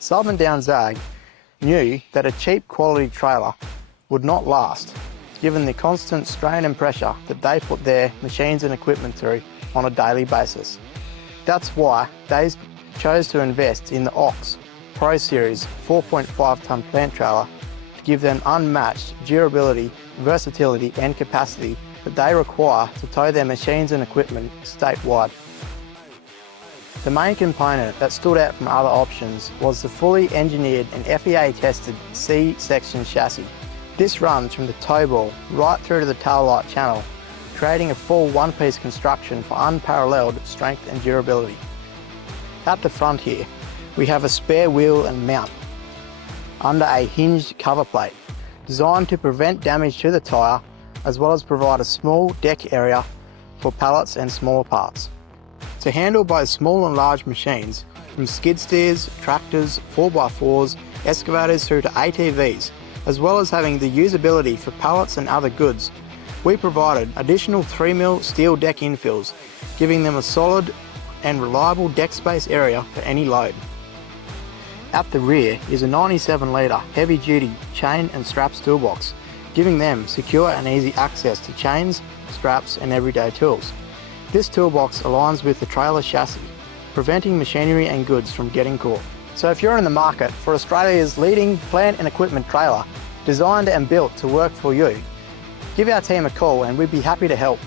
Southern Down Zag knew that a cheap quality trailer would not last, given the constant strain and pressure that they put their machines and equipment through on a daily basis. That's why they chose to invest in the Ox Pro Series 4.5 tonne plant trailer to give them unmatched durability, versatility and capacity that they require to tow their machines and equipment statewide. The main component that stood out from other options was the fully engineered and FEA tested C-section chassis. This runs from the tow ball right through to the tail light channel, creating a full one-piece construction for unparalleled strength and durability. At the front here, we have a spare wheel and mount under a hinged cover plate, designed to prevent damage to the tyre, as well as provide a small deck area for pallets and smaller parts. To handle both small and large machines, from skid steers, tractors, 4x4s, excavators through to ATVs, as well as having the usability for pallets and other goods, we provided additional 3mm steel deck infills, giving them a solid and reliable deck space area for any load. At the rear is a 97 litre heavy duty chain and straps toolbox, giving them secure and easy access to chains, straps and everyday tools. This toolbox aligns with the trailer chassis, preventing machinery and goods from getting caught. So if you're in the market for Australia's leading plant and equipment trailer, designed and built to work for you, give our team a call and we'd be happy to help.